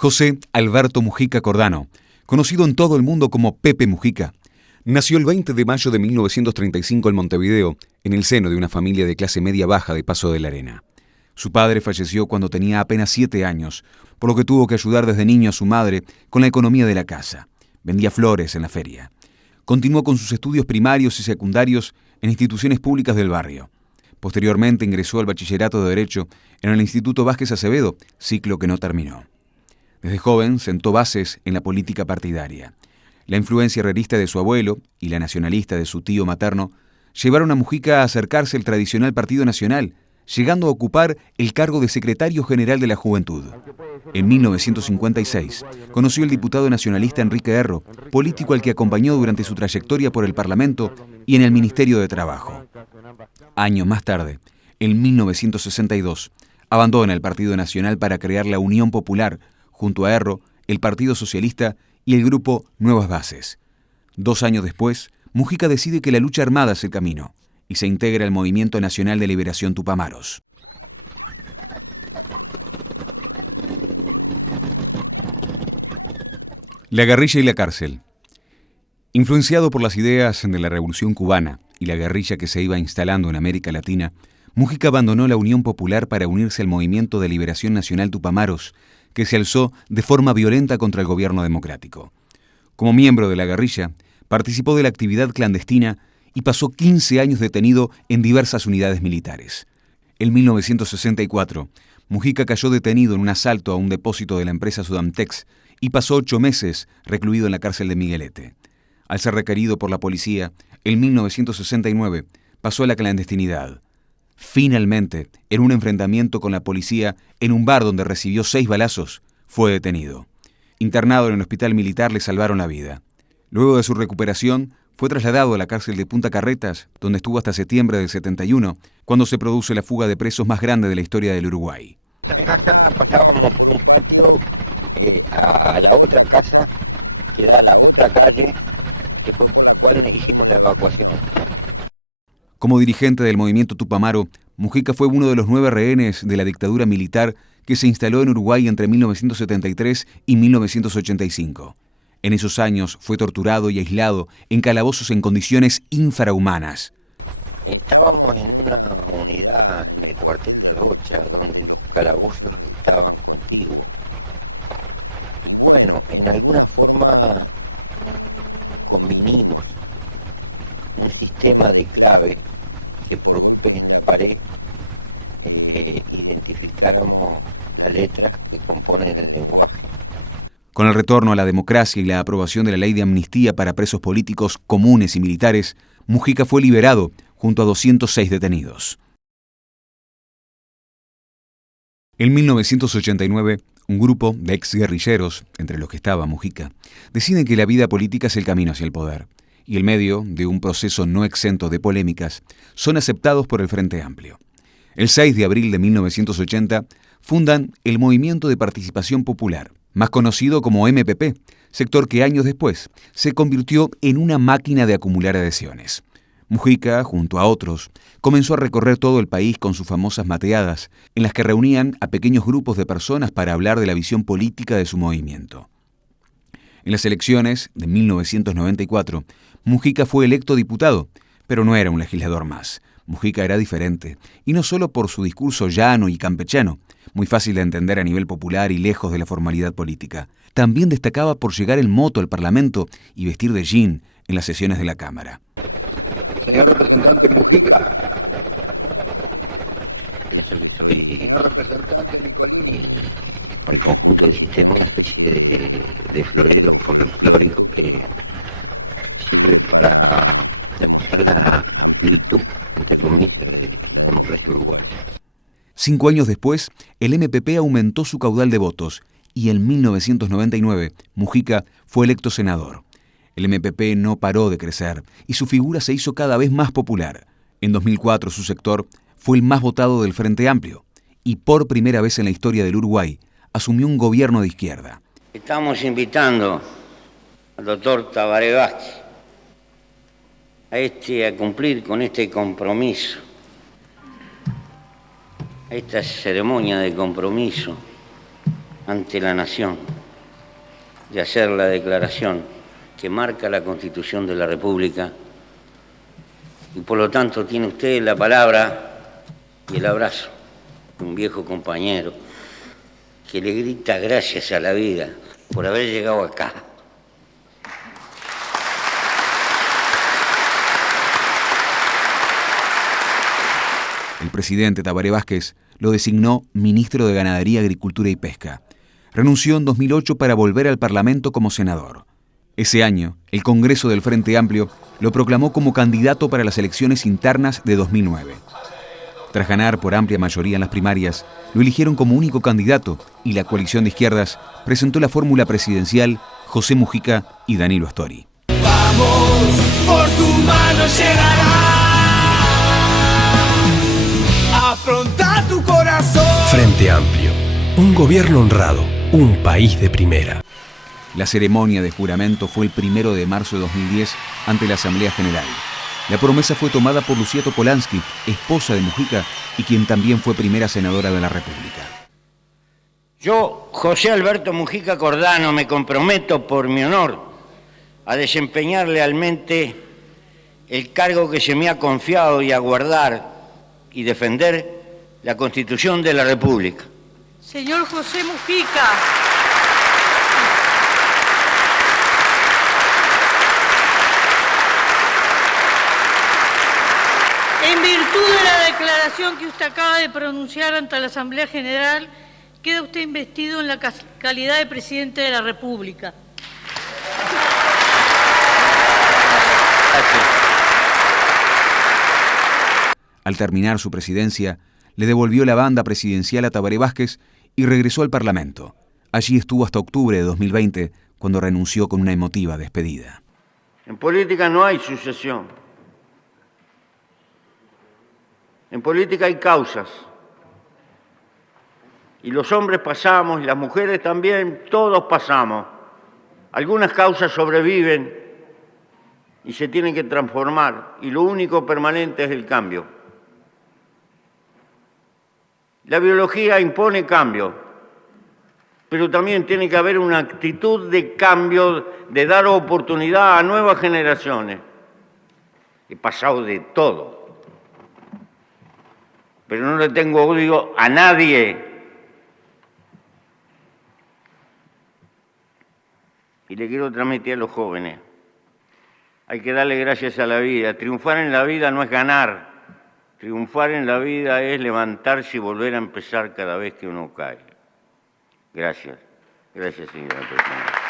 José Alberto Mujica Cordano, conocido en todo el mundo como Pepe Mujica, nació el 20 de mayo de 1935 en Montevideo, en el seno de una familia de clase media-baja de Paso de la Arena. Su padre falleció cuando tenía apenas 7 años, por lo que tuvo que ayudar desde niño a su madre con la economía de la casa. Vendía flores en la feria. Continuó con sus estudios primarios y secundarios en instituciones públicas del barrio. Posteriormente ingresó al bachillerato de Derecho en el Instituto Vázquez Acevedo, ciclo que no terminó. Desde joven sentó bases en la política partidaria. La influencia herrerista de su abuelo y la nacionalista de su tío materno llevaron a Mujica a acercarse al tradicional Partido Nacional, llegando a ocupar el cargo de secretario general de la Juventud. En 1956 conoció al diputado nacionalista Enrique Erro, político al que acompañó durante su trayectoria por el Parlamento y en el Ministerio de Trabajo. Años más tarde, en 1962, abandona el Partido Nacional para crear la Unión Popular, junto a Erro, el Partido Socialista y el grupo Nuevas Bases. 2 años después, Mujica decide que la lucha armada es el camino y se integra al Movimiento Nacional de Liberación Tupamaros. La guerrilla y la cárcel. Influenciado por las ideas de la Revolución Cubana y la guerrilla que se iba instalando en América Latina, Mujica abandonó la Unión Popular para unirse al Movimiento de Liberación Nacional Tupamaros, que se alzó de forma violenta contra el gobierno democrático. Como miembro de la guerrilla, participó de la actividad clandestina y pasó 15 años detenido en diversas unidades militares. En 1964, Mujica cayó detenido en un asalto a un depósito de la empresa Sudamtex y pasó 8 meses recluido en la cárcel de Miguelete. Al ser requerido por la policía, en 1969 pasó a la clandestinidad. Finalmente, en un enfrentamiento con la policía en un bar donde recibió 6 balazos, fue detenido. Internado en el hospital militar le salvaron la vida. Luego de su recuperación, fue trasladado a la cárcel de Punta Carretas, donde estuvo hasta septiembre del 71, cuando se produce la fuga de presos más grande de la historia del Uruguay. Como dirigente del movimiento Tupamaro, Mujica fue uno de los 9 rehenes de la dictadura militar que se instaló en Uruguay entre 1973 y 1985. En esos años fue torturado y aislado en calabozos en condiciones infrahumanas. Con el retorno a la democracia y la aprobación de la ley de amnistía para presos políticos comunes y militares, Mujica fue liberado junto a 206 detenidos. En 1989, un grupo de exguerrilleros, entre los que estaba Mujica, deciden que la vida política es el camino hacia el poder, y el medio de un proceso no exento de polémicas son aceptados por el Frente Amplio. El 6 de abril de 1980 fundan el Movimiento de Participación Popular, más conocido como MPP, sector que años después se convirtió en una máquina de acumular adhesiones. Mujica, junto a otros, comenzó a recorrer todo el país con sus famosas mateadas, en las que reunían a pequeños grupos de personas para hablar de la visión política de su movimiento. En las elecciones de 1994, Mujica fue electo diputado, pero no era un legislador más. Mujica era diferente, y no solo por su discurso llano y campechano, muy fácil de entender a nivel popular y lejos de la formalidad política. También destacaba por llegar en moto al Parlamento y vestir de jean en las sesiones de la Cámara. Cinco años después, el MPP aumentó su caudal de votos y en 1999 Mujica fue electo senador. El MPP no paró de crecer y su figura se hizo cada vez más popular. En 2004 su sector fue el más votado del Frente Amplio y por primera vez en la historia del Uruguay asumió un gobierno de izquierda. Estamos invitando al doctor Tabaré Vázquez a cumplir con este compromiso, a esta ceremonia de compromiso ante la nación de hacer la declaración que marca la Constitución de la República y por lo tanto tiene usted la palabra y el abrazo de un viejo compañero que le grita gracias a la vida por haber llegado acá. El presidente Tabaré Vázquez lo designó ministro de Ganadería, Agricultura y Pesca. Renunció en 2008 para volver al Parlamento como senador. Ese año, el Congreso del Frente Amplio lo proclamó como candidato para las elecciones internas de 2009. Tras ganar por amplia mayoría en las primarias, lo eligieron como único candidato y la coalición de izquierdas presentó la fórmula presidencial José Mujica y Danilo Astori. Vamos, por tu mano llegará. Afronta tu corazón. Frente Amplio, un gobierno honrado, un país de primera. La ceremonia de juramento fue el 1 de marzo de 2010 ante la Asamblea General. La promesa fue tomada por Lucía Topolansky, esposa de Mujica y quien también fue primera senadora de la República. Yo, José Alberto Mujica Cordano, me comprometo por mi honor a desempeñar lealmente el cargo que se me ha confiado y a guardar y defender la Constitución de la República. Señor José Mujica. En virtud de la declaración que usted acaba de pronunciar ante la Asamblea General, queda usted investido en la calidad de presidente de la República. Gracias. Al terminar su presidencia, le devolvió la banda presidencial a Tabaré Vázquez y regresó al Parlamento. Allí estuvo hasta octubre de 2020, cuando renunció con una emotiva despedida. En política no hay sucesión. En política hay causas. Y los hombres pasamos, y las mujeres también, todos pasamos. Algunas causas sobreviven y se tienen que transformar, y lo único permanente es el cambio. La biología impone cambio, pero también tiene que haber una actitud de cambio, de dar oportunidad a nuevas generaciones. He pasado de todo, pero no le tengo odio a nadie. Y le quiero transmitir a los jóvenes, hay que darle gracias a la vida. Triunfar en la vida no es ganar. Triunfar en la vida es levantarse y volver a empezar cada vez que uno cae. Gracias. Gracias, señora presidenta.